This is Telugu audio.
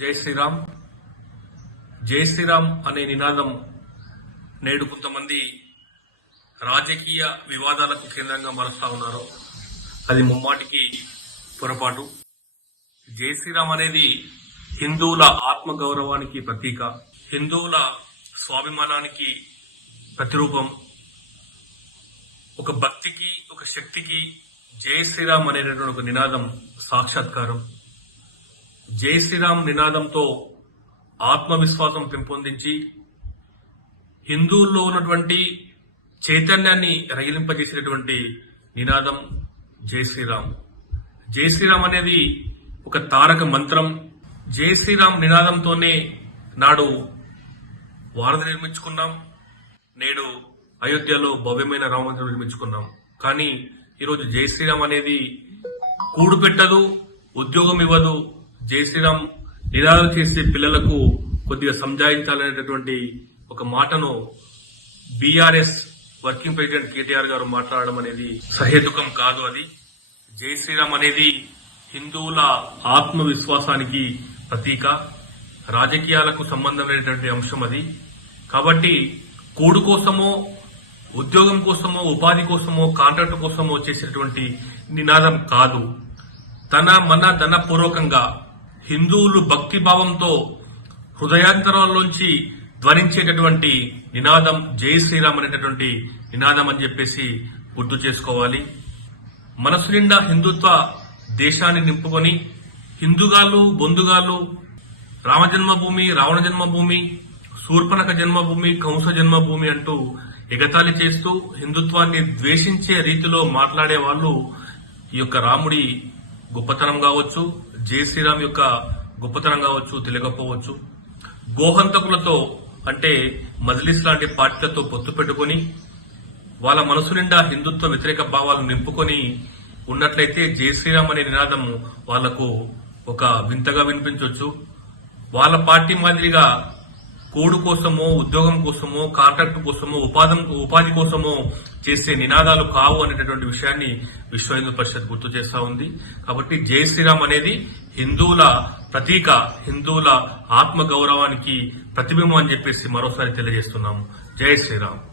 జై శ్రీరామ్. జై శ్రీరామ్ అనే నినాదం నేడు కొంతమంది రాజకీయ వివాదాలకు కేంద్రంగా మరుస్తా ఉన్నారు అది ముమ్మాటికి పొరపాటు. జై శ్రీరామ్ అనేది హిందువుల ఆత్మగౌరవానికి ప్రతీక హిందువుల స్వాభిమానానికి ప్రతిరూపం. ఒక భక్తికి ఒక శక్తికి జై శ్రీరామ్ అనేటటువంటి ఒక నినాదం సాక్షాత్కారం. జై శ్రీరామ్ నినాదంతో ఆత్మవిశ్వాసం పెంపొందించి హిందువుల్లో ఉన్నటువంటి చైతన్యాన్ని రగిలింపజేసినటువంటి నినాదం జై శ్రీరామ్. జై శ్రీరామ్ అనేది ఒక తారక మంత్రం. జై శ్రీరామ్ నినాదంతోనే నాడు వారధి నిర్మించుకున్నాం. నేడు అయోధ్యలో భవ్యమైన రామమందిరం నిర్మించుకున్నాం. కానీ ఈరోజు జై శ్రీరామ్ అనేది కూడు పెట్టదు ఉద్యోగం ఇవ్వదు జై శ్రీరామ్ నినాదాలు చేసే పిల్లలకు కొద్దిగా సంజాయించాలనేటటువంటి ఒక మాటను బీఆర్ఎస్ వర్కింగ్ ప్రెసిడెంట్ కేటీఆర్ గారు మాట్లాడడం అనేది సహేతుకం కాదు అది. జై శ్రీరామ్ అనేది హిందువుల ఆత్మవిశ్వాసానికి ప్రతీక రాజకీయాలకు సంబంధం లేనటువంటి అంశం అది. కాబట్టి కోడు కోసమో ఉద్యోగం కోసమో ఉపాధి కోసమో కాంట్రాక్ట్ కోసమో చేసేటువంటి నినాదం కాదు. తన మన ధనపూర్వకంగా హిందువులు భక్తి భావంతో హృదయాంతరంలోంచి ధ్వనించేటటువంటి నినాదం జై శ్రీరామ్ అనేటటువంటి నినాదం అని చెప్పేసి గుర్తు చేసుకోవాలి. మనసు నిండా హిందుత్వ దేశాన్ని నింపుకొని హిందుగాళ్ళు బొందుగాళ్ళు రామ జన్మభూమి రావణ జన్మభూమి శూర్పణక జన్మభూమి కంస జన్మభూమి అంటూ ఎగతాళి చేస్తూ హిందుత్వాన్ని ద్వేషించే రీతిలో మాట్లాడే వాళ్ళు ఈ యొక్క రాముడి గొప్పతనం కావచ్చు. జై శ్రీరామ్ యొక్క గొప్పతనం కావచ్చు తెలియకపోవచ్చు. గోహంతకులతో అంటే మజ్లిస్ లాంటి పార్టీలతో పొత్తు పెట్టుకొని వాళ్ళ మనసు నిండా హిందుత్వ వ్యతిరేక భావాలు నింపుకొని ఉన్నట్లయితే జై శ్రీరామ్ అనే నినాదం వాళ్ళకు ఒక వింతగా వినిపించవచ్చు వాళ్ళ పార్టీ మాదిరిగా కోడు కోసమో ఉద్యోగం కోసమో కాంట్రాక్ట్ కోసమో ఉపాధి ఉపాధి కోసమో చేసే నినాదాలు కావు అనేటటువంటి విషయాన్ని విశ్వ హిందూ పరిషత్ గుర్తు చేస్తా ఉంది. కాబట్టి జై శ్రీరామ్ అనేది హిందువుల ప్రతీక హిందువుల ఆత్మ గౌరవానికి ప్రతిబింబం అని చెప్పేసి మరోసారి తెలియజేస్తున్నాము. జై శ్రీరామ్.